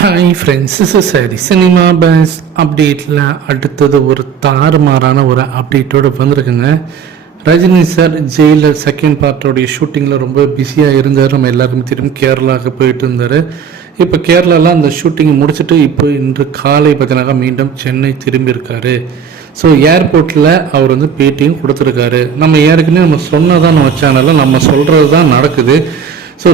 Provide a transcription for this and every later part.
Hi friends is சரி cinema base அப்டேட்டில் அடுத்தது ஒரு தாறுமாறான ஒரு அப்டேட்டோடு வந்திருக்குங்க. ரஜினி சார் ஜெயிலர் செகண்ட் பார்ட்டோடைய ஷூட்டிங்கில் ரொம்ப பிஸியாக இருந்தார். நம்ம எல்லாருமே திரும்பி கேரளாவுக்கு போயிட்டு இருந்தார். இப்போ கேரளாவில் அந்த ஷூட்டிங் முடிச்சுட்டு இப்போ இன்று காலை பார்த்தீங்கன்னாக்கா மீண்டும் சென்னை திரும்பியிருக்காரு ஸோ ஏர்போர்ட்டில் அவர் வந்து பேட்டியும் கொடுத்துருக்காரு. நம்ம ஏற்கனவே நம்ம சொன்னதான் நம்ம சேனலில் நம்ம சொல்கிறது தான் நடக்குது. ஸோ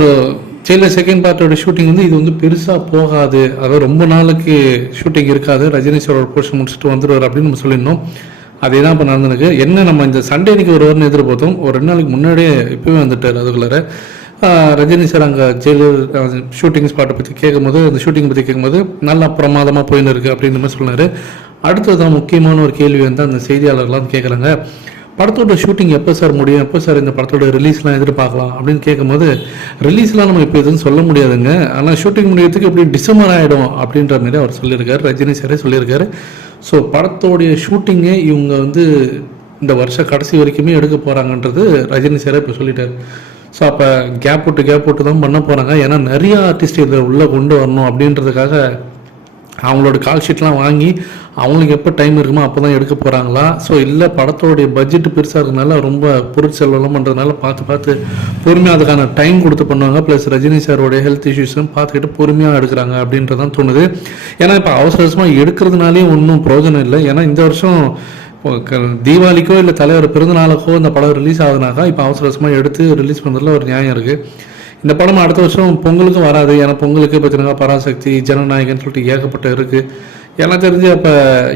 ஜெயிலர் செகண்ட் பார்ட்டோட ஷூட்டிங் வந்து இது வந்து பெருசாக போகாது. அதாவது ரொம்ப நாளைக்கு ஷூட்டிங் இருக்காது. ரஜினி போர்ஷன் முடிச்சுட்டு வந்துடுவார் அப்படின்னு நம்ம சொல்லியிருந்தோம். அதே தான் இப்போ நடந்திருக்கு. என்ன நம்ம இந்த சண்டே அன்னைக்கு வாரம் எதிர்பார்த்தோம். ஒரு ரெண்டு நாளைக்கு முன்னாடியே இப்போவே வந்துட்டார் அதுக்குள்ளார. ரஜினி சார் அங்கே ஜெயிலர் ஷூட்டிங் ஸ்பாட்டை பற்றி கேட்கும்போது அந்த ஷூட்டிங் பற்றி கேட்கும்போது நல்லா பிரமாதமாக போயின்னு இருக்கு அப்படின்ற மாதிரி சொன்னார். அடுத்ததான் முக்கியமான ஒரு கேள்வி வந்து அந்த செய்தியாளர்லாம் கேட்குறாங்க படத்தோட ஷூட்டிங் எப்போ சார் முடியும்? எப்போ சார் இந்த படத்தோட ரிலீஸ்லாம் எதிர்பார்க்கலாம்? அப்படின்னு கேட்கும்போது ரிலீஸ்லாம் நம்ம இப்போ எதுவும் சொல்ல முடியாதுங்க. ஆனால் ஷூட்டிங் முடியறதுக்கு எப்படி டிசம்பர் ஆகிடும் அப்படின்ற மாதிரி அவர் சொல்லியிருக்காரு. ரஜினி சாரே சொல்லியிருக்காரு. ஸோ படத்தோடைய ஷூட்டிங்கை இவங்க வந்து இந்த வருஷம் கடைசி வரைக்குமே எடுக்க போகிறாங்கன்றது ரஜினி சாரே இப்போ சொல்லிட்டாரு. ஸோ அப்போ கேப் விட்டு கேப் விட்டு தான் பண்ண போகிறாங்க ஏன்னா நிறைய ஆர்டிஸ்ட் இதில் உள்ளே கொண்டு வரணும் அப்படின்றதுக்காக அவங்களோட கால் ஷீட்லாம் வாங்கி அவங்களுக்கு எப்போ டைம் இருக்குமோ அப்போ தான் எடுக்க போகிறாங்களா ஸோ இல்லை படத்தோடைய பட்ஜெட் பெருசாக இருக்கிறதுனால ரொம்ப பொருட்செலவெல்லாம் பண்ணுறதுனால பார்த்து பார்த்து பொறுமையாக அதுக்கான டைம் கொடுத்து பண்ணுவாங்க. ப்ளஸ் ரஜினி சாரோடைய ஹெல்த் இஷ்யூஸும் பார்த்துக்கிட்டு பொறுமையாக எடுக்கிறாங்க அப்படின்றதான் தோணுது. ஏன்னா இப்போ அவசர அவசரமாக எடுக்கிறதுனாலே ஒன்றும் பிரயோஜனம் இல்லை. ஏன்னா இந்த வருஷம் க- தீபாவளிக்கோ இல்லை தலைவர் பிறந்தநாளுக்கோ இந்த படம் ரிலீஸ் ஆகுதுனாக்கா இப்போ அவசர அவசரமாக எடுத்து ரிலீஸ் பண்ணுறதுல ஒரு நியாயம் இருக்குது இந்த படம் அடுத்த வருஷம் பொங்கலுக்கும் வராது. ஏன்னா பொங்கலுக்கு பார்த்தீங்கன்னா பராசக்தி ஜனநாயகன் சொல்லிட்டு ஏகப்பட்ட இருக்குது எனக்கு தெரிஞ்சு அப்போ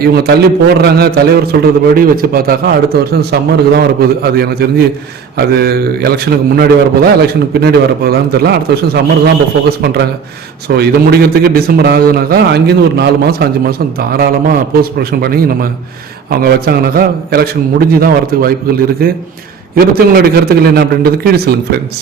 இவங்க தள்ளி போடுறாங்க. தலைவர் சொல்கிறது படி வச்சு பார்த்தாக்கா அடுத்த வருஷம் சம்மருக்கு தான் வரப்போகுது. அது எனக்கு தெரிஞ்சு அது எலெக்ஷனுக்கு முன்னாடி வரப்போதா எலெக்ஷனுக்கு பின்னாடி வரப்போதான்னு தெரியல. அடுத்த வருஷம் சம்மருக்கு தான் இப்போ ஃபோக்கஸ் பண்ணுறாங்க ஸோ இதை முடிக்கிறதுக்கு டிசம்பர் ஆகுதுனாக்கா அங்கேருந்து ஒரு நாலு மாதம் அஞ்சு மாதம் தாராளமாக போஸ்ட் ப்ரொடக்ஷன் பண்ணி நம்ம அவங்க வச்சாங்கனாக்கா எலெக்ஷன் முடிஞ்சு தான் வரதுக்கு வாய்ப்புகள் இருக்குது இதை பற்றி உங்களுடைய கருத்துக்கள் என்ன அப்படின்றது கீழே சொல்லுங்கள் ஃப்ரெண்ட்ஸ்